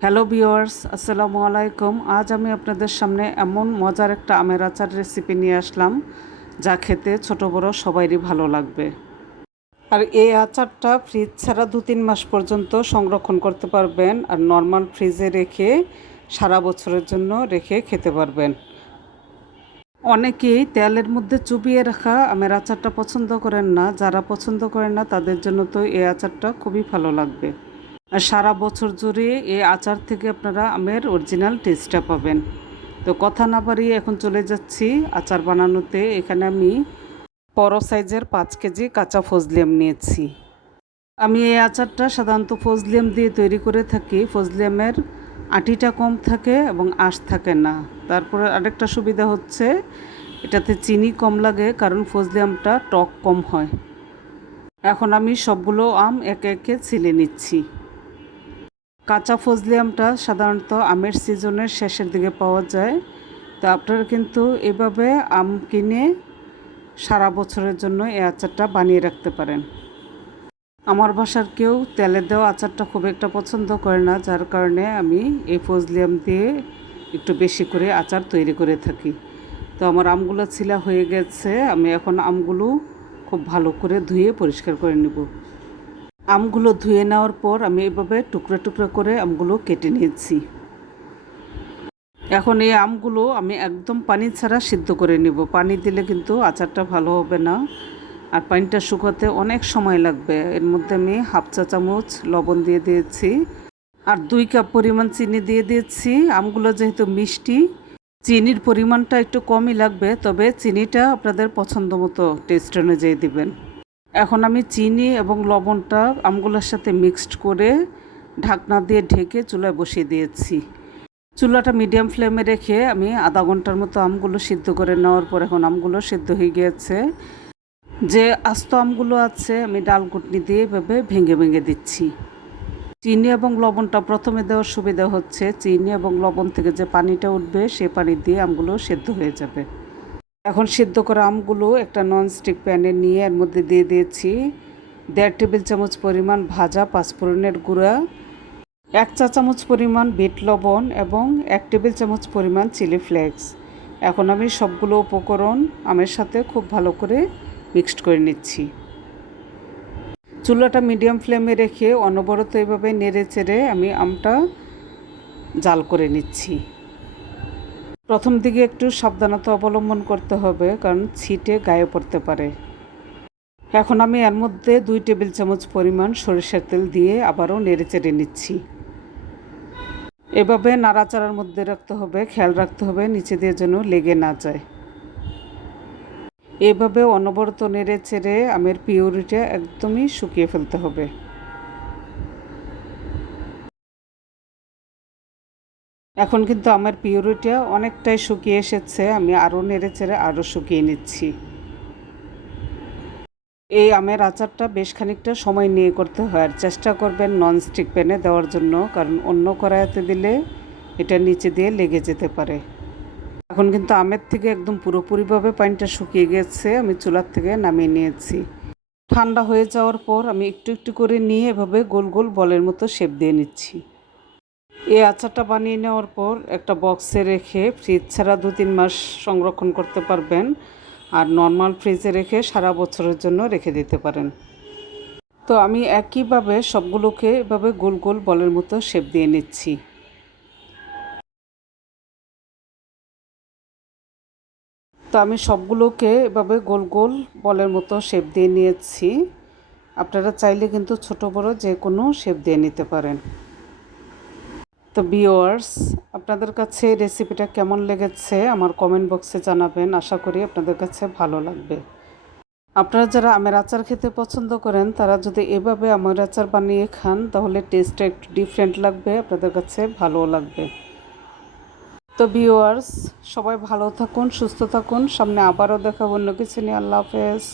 Hello viewers, আসসালামু আলাইকুম। আজ আমি আপনাদের সামনে এমন মজার একটা আমের আচার রেসিপি নিয়ে আসলাম, যা খেতে ছোট বড় সবারই ভালো লাগবে। আর এই আচারটা ফ্রিজ ছাড়া 2-3 মাস পর্যন্ত সংরক্ষণ করতে পারবেন, আর নর্মাল ফ্রিজে রেখে সারা বছরের জন্য রেখে খেতে পারবেন। অনেকেই তেলের মধ্যে চুবিয়ে রাখা আমের আচারটা পছন্দ করেন না। যারা পছন্দ করেন না তাদের জন্য তো এই আচারটা খুবই ভালো লাগবে। আর সারা বছর জুড়ে এই আচার থেকে আপনারা আমের অরিজিনাল টেস্টটা পাবেন। তো কথা না বাড়িয়ে এখন চলে যাচ্ছি আচার বানানোতে। এখানে আমি বড় সাইজের 5 কেজি কাঁচা ফজলিয়াম নিয়েছি। আমি এই আচারটা সাধারণত ফজলিয়াম দিয়ে তৈরি করে থাকি। ফজলিয়ামের আটিটা কম থাকে এবং আঁশ থাকে না। তারপরে আরেকটা সুবিধা হচ্ছে এটাতে চিনি কম লাগে, কারণ ফজলিয়ামটা টক কম হয়। এখন আমি সবগুলো আম একে একে ছিলে নিচ্ছি। কাঁচা ফজলিয়ামটা সাধারণত আমের সিজনের শেষের দিকে পাওয়া যায়। তো আপনারা কিন্তু এভাবে আম কিনে সারা বছরের জন্য এই আচারটা বানিয়ে রাখতে পারেন। আমার বাসার কেউ তেলে দেওয়া আচারটা খুব একটা পছন্দ করে না, যার কারণে আমি এই ফজলিয়াম দিয়ে একটু বেশি করে আচার তৈরি করে থাকি। তো আমার আমগুলো ছিলা হয়ে গেছে। আমি এখন আমগুলো খুব ভালো করে ধুয়ে পরিষ্কার করে নেব। আমগুলো ধুয়ে নেওয়ার পর আমি এভাবে টুকরা টুকরা করে আমগুলো কেটে নিয়েছি। এখন এই আমগুলো আমি একদম পানি ছাড়া সিদ্ধ করে নেব। পানি দিলে কিন্তু আচারটা ভালো হবে না, আর পানিটা শুকাতে অনেক সময় লাগবে। এর মধ্যে আমি 1/2 চা চামচ লবণ দিয়ে দিয়েছি, আর 2 কাপ পরিমাণ চিনি দিয়ে দিয়েছি। আমগুলো যেহেতু মিষ্টি, চিনির পরিমাণটা একটু কমই লাগবে, তবে চিনিটা আপনাদের পছন্দ মতো টেস্ট অনুযায়ী দিবেন। এখন আমি চিনি এবং লবণটা আমগুলোর সাথে মিক্সড করে ঢাকনা দিয়ে ঢেকে চুলায় বসিয়ে দিয়েছি। চুলাটা মিডিয়াম ফ্লেমে রেখে আমি আধা ঘন্টার মতো আমগুলো সিদ্ধ করে নেওয়ার পর এখন আমগুলো সিদ্ধ হয়ে গিয়েছে। যে আস্ত আমগুলো আছে আমি ডাল ঘুটনি দিয়ে এভাবে ভেঙে ভেঙে দিচ্ছি। চিনি এবং লবণটা প্রথমে দেওয়ার সুবিধা হচ্ছে চিনি এবং লবণ থেকে যে পানিটা উঠবে সে পানি দিয়ে আমগুলো সিদ্ধ হয়ে যাবে। এখন সিদ্ধ করা আমগুলো একটা ননস্টিক প্যানে নিয়ে এর মধ্যে দিয়ে দিয়েছি 1.5 টেবিল চামচ পরিমাণ ভাজা পাঁচফোড়নের গুঁড়া, 1 চা চামচ পরিমাণ বিট লবণ এবং 1 টেবিল চামচ পরিমাণ চিলি ফ্লেক্স। এখন আমি সবগুলো উপকরণ আমের সাথে খুব ভালো করে মিক্সড করে নিচ্ছি। চুলাটা মিডিয়াম ফ্লেমে রেখে অনবরত এভাবে নেড়ে চেড়ে আমি আমটা জাল করে নিচ্ছি। প্রথম দিকে একটু সাবধানতা অবলম্বন করতে হবে, কারণ ছিটে গায়ে পড়তে পারে। এখন আমি এর মধ্যে 2 টেবিল চামচ পরিমাণ সরিষার তেল দিয়ে আবারও নেড়ে চেড়ে নিচ্ছি। এভাবে নাড়াচাড়ার মধ্যে রাখতে হবে, খেয়াল রাখতে হবে নিচে দিয়ে যেন লেগে না যায়। এভাবে অনবরত নেড়ে চেড়ে আমের পিউরিটা একদমই শুকিয়ে ফেলতে হবে। এখন কিন্তু আমার পিউরিটা অনেকটাই শুকিয়ে এসেছে। আমি আরও নেড়ে চেড়ে আরও শুকিয়ে নিচ্ছি। এই আমের আচারটা বেশ খানিকটা সময় নিয়ে করতে হয়, আর চেষ্টা করবেন ননস্টিক প্যানে দেওয়ার জন্য, কারণ অন্য কড়াইতে দিলে এটা নিচে দিয়ে লেগে যেতে পারে। এখন কিন্তু আমের থেকে একদম পুরোপুরিভাবে পানিটা শুকিয়ে গেছে। আমি চুলার থেকে নামিয়ে নিয়েছি। ঠান্ডা হয়ে যাওয়ার পর আমি একটু একটু করে নিয়ে এভাবে গোল গোল বলের মতো শেপ দিয়ে নিচ্ছি। এই আচারটা বানিয়ে নেওয়ার পর একটা বক্সে রেখে ফ্রিজ ছাড়া 2-3 মাস সংরক্ষণ করতে পারবেন, আর নর্মাল ফ্রিজে রেখে সারা বছরের জন্য রেখে দিতে পারেন। তো আমি একইভাবে সবগুলোকে এভাবে গোল গোল বলের মতো শেপ দিয়ে নিচ্ছি। তো আমি সবগুলোকে এভাবে গোল গোল বলের মতো শেপ দিয়ে নিয়েছি। আপনারা চাইলে কিন্তু ছোট বড় যে কোনো শেপ দিয়ে নিতে পারেন। তো ভিউয়ার্স, আপনাদের কাছে রেসিপিটা কেমন লেগেছে আমার কমেন্ট বক্সে জানাবেন। আশা করি আপনাদের কাছে ভালো লাগবে। আপনারা যারা আমের আচার খেতে পছন্দ করেন তারা যদি এভাবে আমের আচার বানিয়ে খান তাহলে টেস্টটা একটু ডিফারেন্ট লাগবে, আপনাদের কাছে ভালোও লাগবে। তো ভিউয়ার্স, সবাই ভালো থাকুন, সুস্থ থাকুন। সামনে আবারও দেখাবো অন্য কিছু নিয়ে। আল্লাহ হাফেজ।